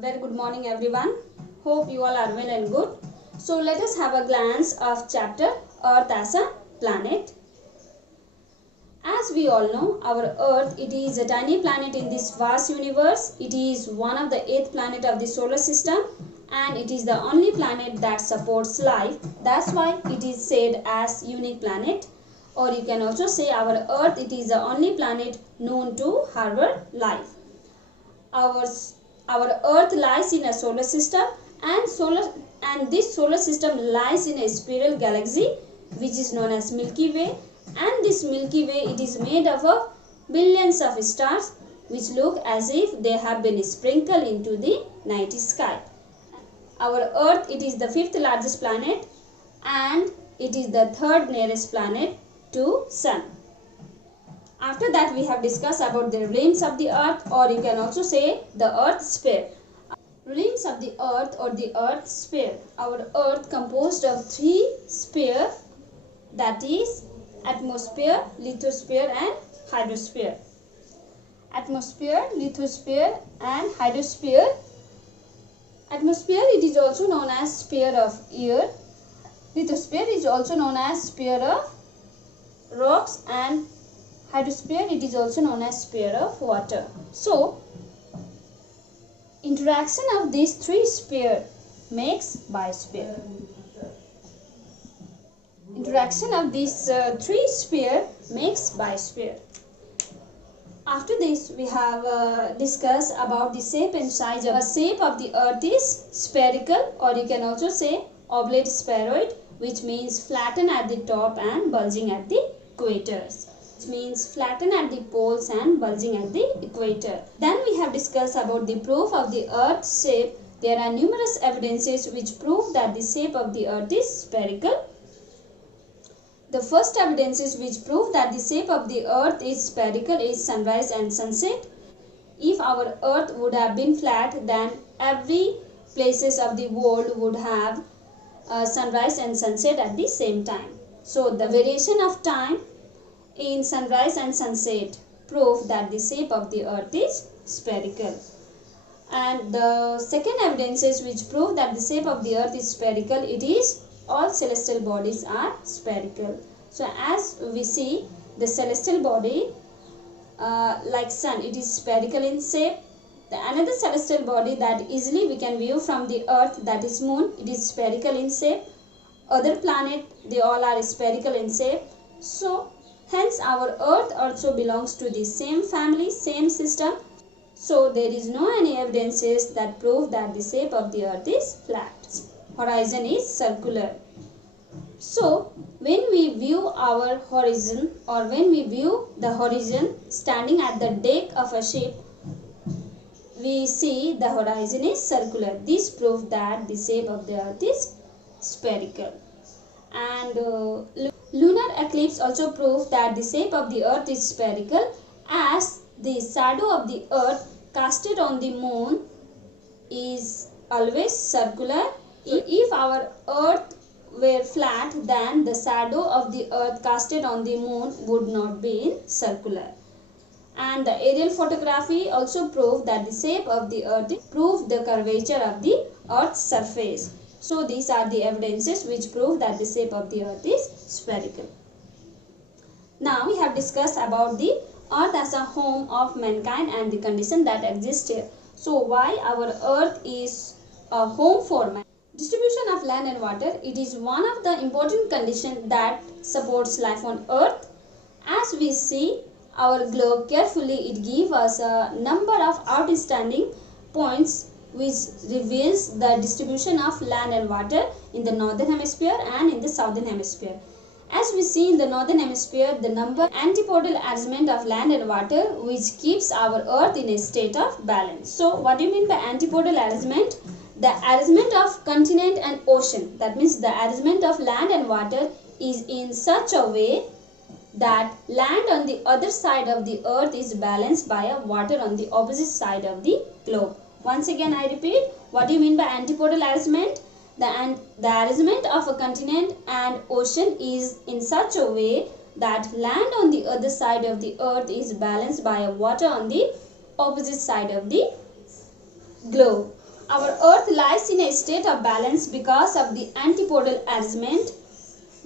Very good morning everyone. Hope you all are well and good. So let us have a glance of chapter Earth as a planet. As we all know, our Earth, it is a tiny planet in this vast universe. It is one of the 8th planet of the solar system and it is the only planet that supports life. That's why it is said as unique planet, or you can also say our Earth, it is the only planet known to harbor life. Our Earth lies in a solar system and this solar system lies in a spiral galaxy which is known as Milky Way, and this Milky Way, it is made up of billions of stars which look as if they have been sprinkled into the night sky. Our Earth, it is the 5th largest planet and it is the 3rd nearest planet to Sun. After that, we have discussed about the realms of the Earth, or you can also say the Earth sphere. Realms of the Earth or the Earth sphere. Our Earth composed of 3 spheres, that is atmosphere, lithosphere and hydrosphere. Atmosphere, lithosphere and hydrosphere. Atmosphere, it is also known as sphere of air. Lithosphere is also known as sphere of rocks, and hydrosphere, it is also known as sphere of water. So, interaction of these 3 spheres makes biosphere. Interaction of these 3 spheres makes biosphere. After this, we have discussed about the shape and size. The shape of the Earth is spherical, or you can also say oblate spheroid, which means flattened at the top and bulging at the equators. Means flatten at the poles and bulging at the equator. Then we have discussed about the proof of the Earth's shape. There are numerous evidences which prove that the shape of the Earth is spherical. The first evidences which prove that the shape of the Earth is spherical is sunrise and sunset. If our Earth would have been flat, then every places of the world would have sunrise and sunset at the same time. So the variation of time in sunrise and sunset prove that the shape of the Earth is spherical. And the second evidences which prove that the shape of the Earth is spherical, it is all celestial bodies are spherical. So as we see, the celestial body like sun, it is spherical in shape. Another celestial body that easily we can view from the Earth, that is moon, it is spherical in shape. Other planet, they all are spherical in shape. So hence our Earth also belongs to the same family, same system. So there is no any evidences that prove that the shape of the Earth is flat. Horizon is circular. So when we view our horizon, or when we view the horizon standing at the deck of a ship, we see the horizon is circular. This proves that the shape of the Earth is spherical. And lunar eclipse also proves that the shape of the Earth is spherical, as the shadow of the Earth casted on the moon is always circular. If our Earth were flat, then the shadow of the Earth casted on the moon would not be circular. And the aerial photography also proved that the shape of the Earth proved the curvature of the Earth's surface. So these are the evidences which prove that the shape of the Earth is spherical. Now we have discussed about the Earth as a home of mankind and the condition that exists here. So why our Earth is a home for man? Distribution of land and water, it is one of the important conditions that supports life on Earth. As we see our globe carefully, it gives us a number of outstanding points which reveals the distribution of land and water in the northern hemisphere and in the southern hemisphere. As we see in the northern hemisphere, the number antipodal arrangement of land and water which keeps our Earth in a state of balance. So what do you mean by antipodal arrangement? The arrangement of continent and ocean, that means the arrangement of land and water is in such a way that land on the other side of the Earth is balanced by a water on the opposite side of the globe. Once again I repeat, what do you mean by antipodal arrangement? The arrangement of a continent and ocean is in such a way that land on the other side of the Earth is balanced by a water on the opposite side of the globe. Our earth lies in a state of balance because of the antipodal arrangement.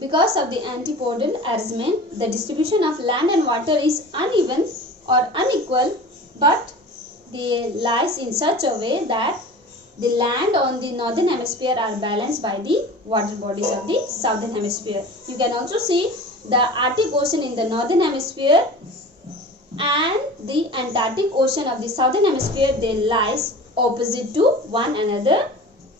Because of the antipodal arrangement, the distribution of land and water is uneven or unequal, but they lies in such a way that the land on the northern hemisphere are balanced by the water bodies of the southern hemisphere. You can also see the Arctic Ocean in the northern hemisphere and the Antarctic Ocean of the southern hemisphere, they lies opposite to one another.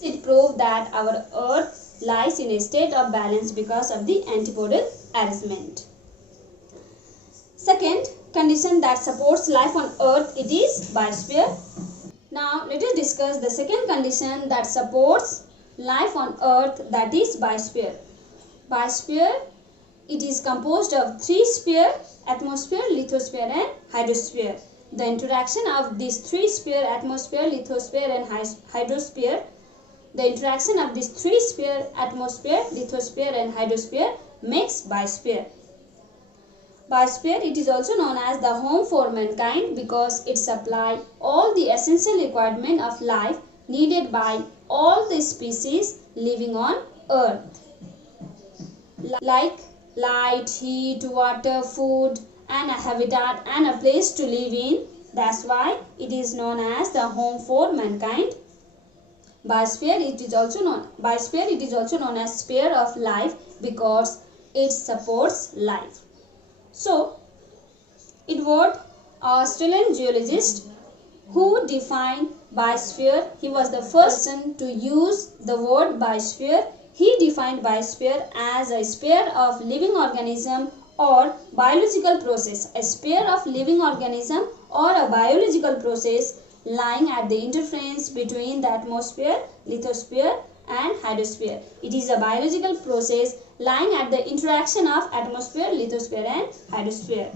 It proved that our earth lies in a state of balance because of the antipodal arrangement. Second condition that supports life on earth, it is biosphere. Now let us discuss the second condition that supports life on earth, that is biosphere. Biosphere, it is composed of three spheres: atmosphere, lithosphere and hydrosphere. The interaction of these three spheres, atmosphere, lithosphere and hydrosphere, the interaction of these three spheres, atmosphere, lithosphere and hydrosphere, makes biosphere. Biosphere, it is also known as the home for mankind because it supplies all the essential requirement of life needed by all the species living on earth, like light, heat, water, food and a habitat and a place to live in. That's why it is known as the home for mankind. Biosphere, it is also known as sphere of life because it supports life. So, it was Australian geologist who defined biosphere. He was the first person to use the word biosphere. He defined biosphere as a sphere of living organism or biological process. A sphere of living organism or a biological process lying at the interface between the atmosphere, lithosphere and hydrosphere. It is a biological process lying at the interaction of atmosphere, lithosphere and hydrosphere.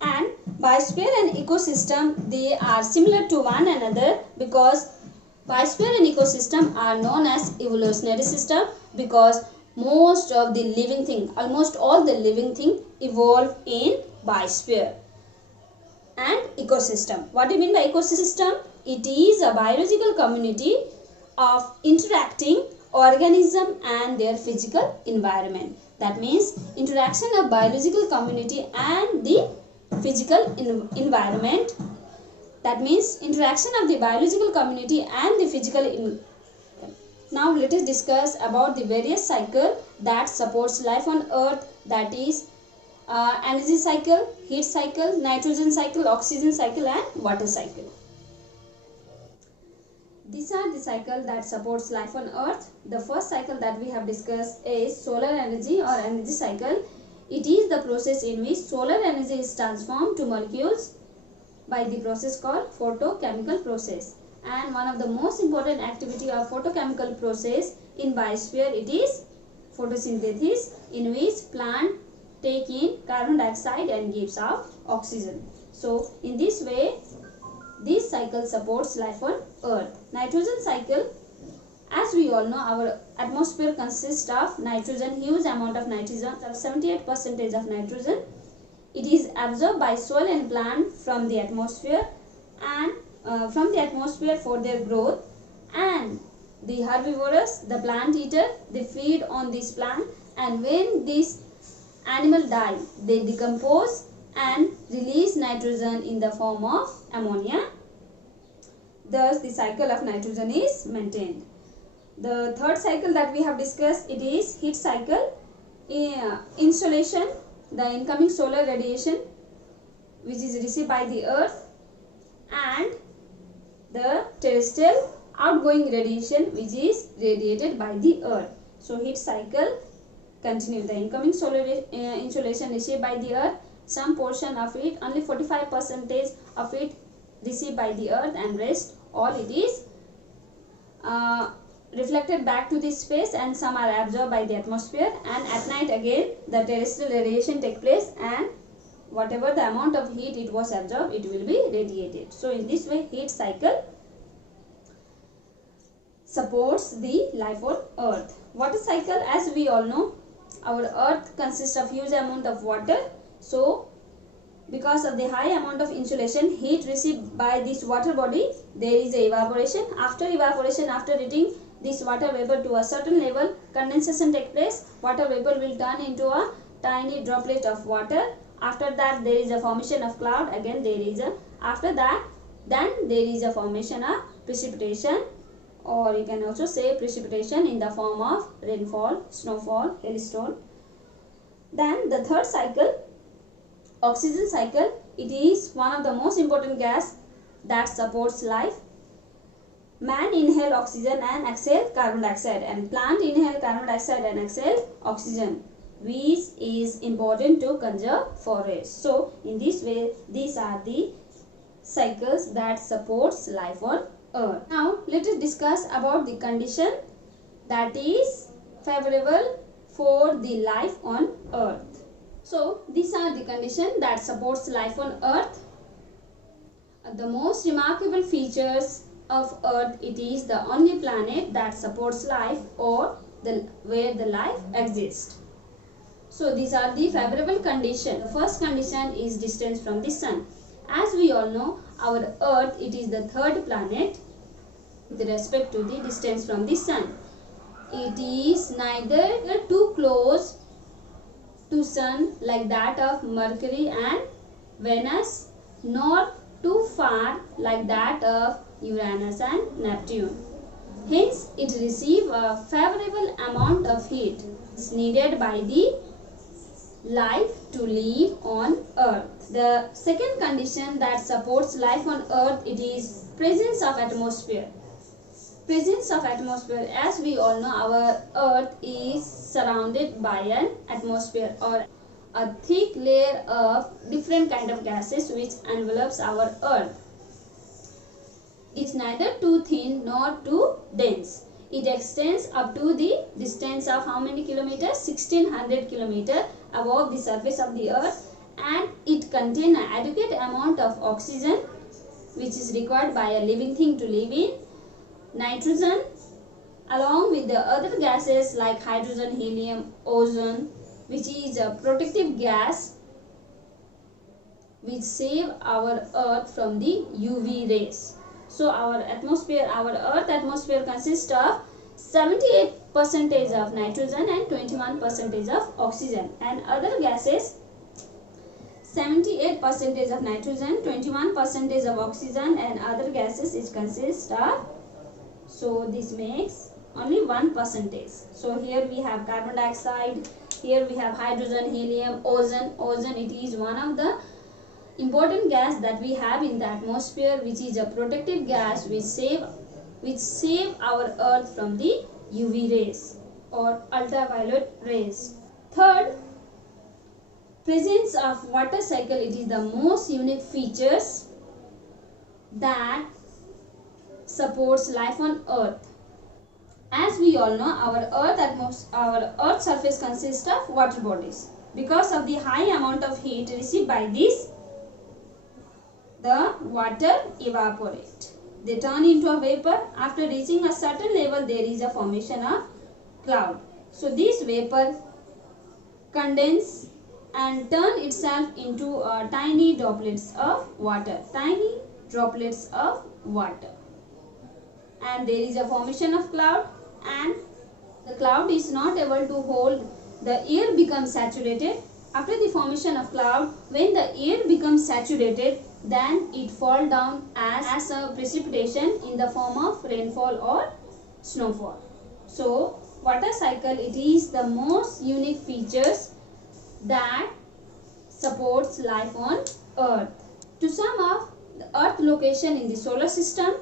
And biosphere and ecosystem, they are similar to one another because biosphere and ecosystem are known as evolutionary system because most of the living thing, almost all the living thing evolve in biosphere and ecosystem. What do you mean by ecosystem? It is a biological community of interacting organism and their physical environment. That means interaction of biological community and the physical environment. That means interaction of the biological community and the physical Now let us discuss about the various cycle that supports life on earth, that is energy cycle, heat cycle, nitrogen cycle, oxygen cycle and water cycle. These are the cycle that supports life on earth. The first cycle that we have discussed is solar energy or energy cycle. It is the process in which solar energy is transformed to molecules by the process called photochemical process. And one of the most important activity of photochemical process in biosphere, it is photosynthesis, in which plant take in carbon dioxide and gives out oxygen. So in this way, this cycle supports life on earth. Nitrogen cycle, as we all know, our atmosphere consists of nitrogen, huge amount of nitrogen, 78% of nitrogen. It is absorbed by soil and plant from the atmosphere and for their growth, and the herbivorous, the plant eater, they feed on this plant, and when this animal die, they decompose and release nitrogen in the form of ammonia. Thus the cycle of nitrogen is maintained. The third cycle that we have discussed, it is heat cycle. Insolation, the incoming solar radiation which is received by the earth, and the terrestrial outgoing radiation which is radiated by the earth. So heat cycle continue. The incoming solar insolation received by the earth, some portion of it, only 45% of it received by the earth, and rest all it is reflected back to the space, and some are absorbed by the atmosphere, and at night again the terrestrial radiation take place, and whatever the amount of heat it was absorbed, it will be radiated. So in this way, heat cycle supports the life on earth. Water cycle, as we all know, our earth consists of huge amount of water. So because of the high amount of insulation, heat received by this water body, there is a evaporation. After evaporation, after heating this water vapor to a certain level, condensation takes place. Water vapor will turn into a tiny droplet of water. After that, there is a formation of cloud. Again, there is a, after that, then there is a formation of precipitation, or you can also say precipitation in the form of rainfall, snowfall, hailstone. Then the third cycle, oxygen cycle, it is one of the most important gas that supports life. Man inhale oxygen and exhale carbon dioxide, and plant inhale carbon dioxide and exhale oxygen, which is important to conserve forest. So in this way, these are the cycles that supports life on earth. Now let us discuss about the condition that is favorable for the life on earth. So these are the conditions that supports life on earth. The most remarkable features of earth, it is the only planet that supports life, or where the life exists. So these are the favorable conditions. The first condition is distance from the sun. As we all know, our earth, it is the third planet with respect to the distance from the sun. It is neither too close to sun like that of Mercury and Venus, nor too far like that of Uranus and Neptune. Hence, it receives a favorable amount of heat is needed by the life to live on earth. The second condition that supports life on earth, it is presence of atmosphere. Presence of atmosphere. As we all know, our earth is surrounded by an atmosphere, or a thick layer of different kind of gases which envelops our earth. It's neither too thin nor too dense. It extends up to the distance of how many kilometers? 1600 kilometers above the surface of the earth, and it contains an adequate amount of oxygen which is required by a living thing to live in, nitrogen, along with the other gases like hydrogen, helium, ozone, which is a protective gas which save our earth from the UV rays. So our atmosphere, our earth atmosphere consists of 78% of nitrogen and 21% of oxygen, and other gases 78% of nitrogen, 21% of oxygen, and other gases it consists of, so this makes only 1%. So here we have carbon dioxide, here we have hydrogen, helium, ozone. Ozone, it is one of the important gas that we have in the atmosphere, which is a protective gas which save our earth from the UV rays or ultraviolet rays. Third, presence of water cycle, it is the most unique features that supports life on earth. As we all know, our earth surface consists of water bodies. Because of the high amount of heat received by this, the water evaporates. They turn into a vapor. After reaching a certain level, there is a formation of cloud. So this vapor condense and turn itself into tiny droplets of water. Tiny droplets of water. And there is a formation of cloud, and the cloud is not able to hold. The air becomes saturated. After the formation of cloud, when the air becomes saturated, then it falls down as a precipitation in the form of rainfall or snowfall. So water cycle, it is the most unique features that supports life on earth. To sum up, the earth location in the solar system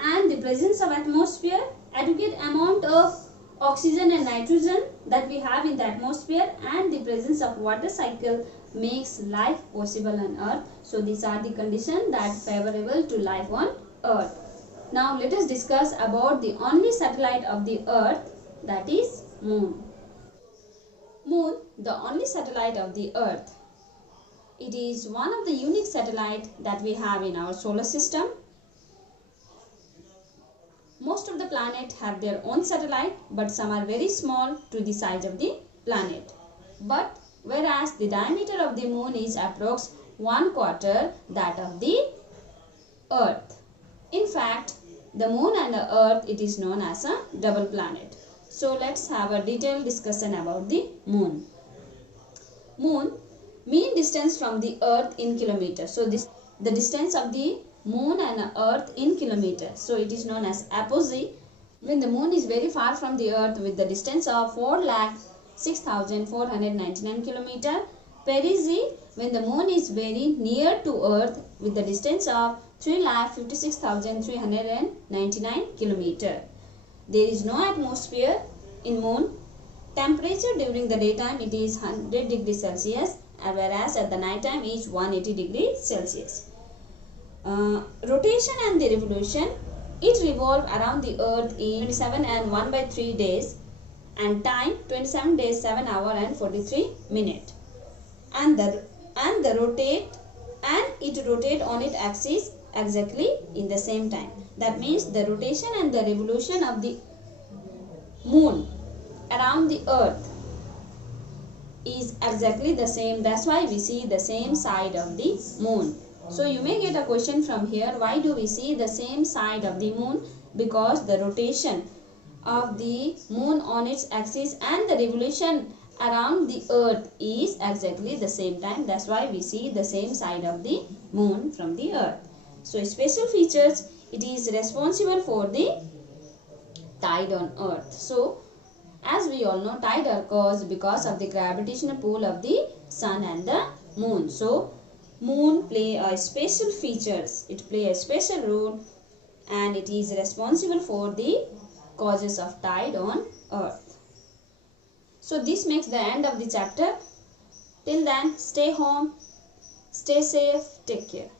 and the presence of atmosphere, adequate amount of oxygen and nitrogen that we have in the atmosphere, and the presence of water cycle makes life possible on earth. So these are the conditions that favorable to life on earth. Now let us discuss about the only satellite of the earth, that is moon. Moon, the only satellite of the earth. It is one of the unique satellites that we have in our solar system. Most of the planets have their own satellite, but some are very small to the size of the planet. But whereas the diameter of the moon is approx 1/4 that of the Earth. In fact, the Moon and the Earth, it is known as a double planet. So let's have a detailed discussion about the Moon. Moon, mean distance from the Earth in kilometers. So the distance of the Moon and Earth in kilometers. So it is known as apogee. When the Moon is very far from the Earth with the distance of 4,06,499 km. Perigee, when the Moon is very near to Earth with the distance of 3,56,399 km. There is no atmosphere in Moon. Temperature during the daytime it is 100 degrees Celsius, whereas at the night time is 180 degrees Celsius. Rotation and the revolution, it revolves around the Earth in 27 and 1/3 days, and time 27 days 7 hours and 43 minutes. And it rotate on its axis exactly in the same time. That means the rotation and the revolution of the Moon around the Earth is exactly the same. That's why we see the same side of the Moon. So you may get a question from here, why do we see the same side of the Moon? Because the rotation of the Moon on its axis and the revolution around the Earth is exactly the same time. That's why we see the same side of the Moon from the Earth. So special features, it is responsible for the tide on Earth. So as we all know, tide occurs because of the gravitational pull of the Sun and the Moon. So Moon play a special features, it play a special role, and it is responsible for the causes of tide on Earth. So this makes the end of the chapter. Till then, stay home, stay safe, take care.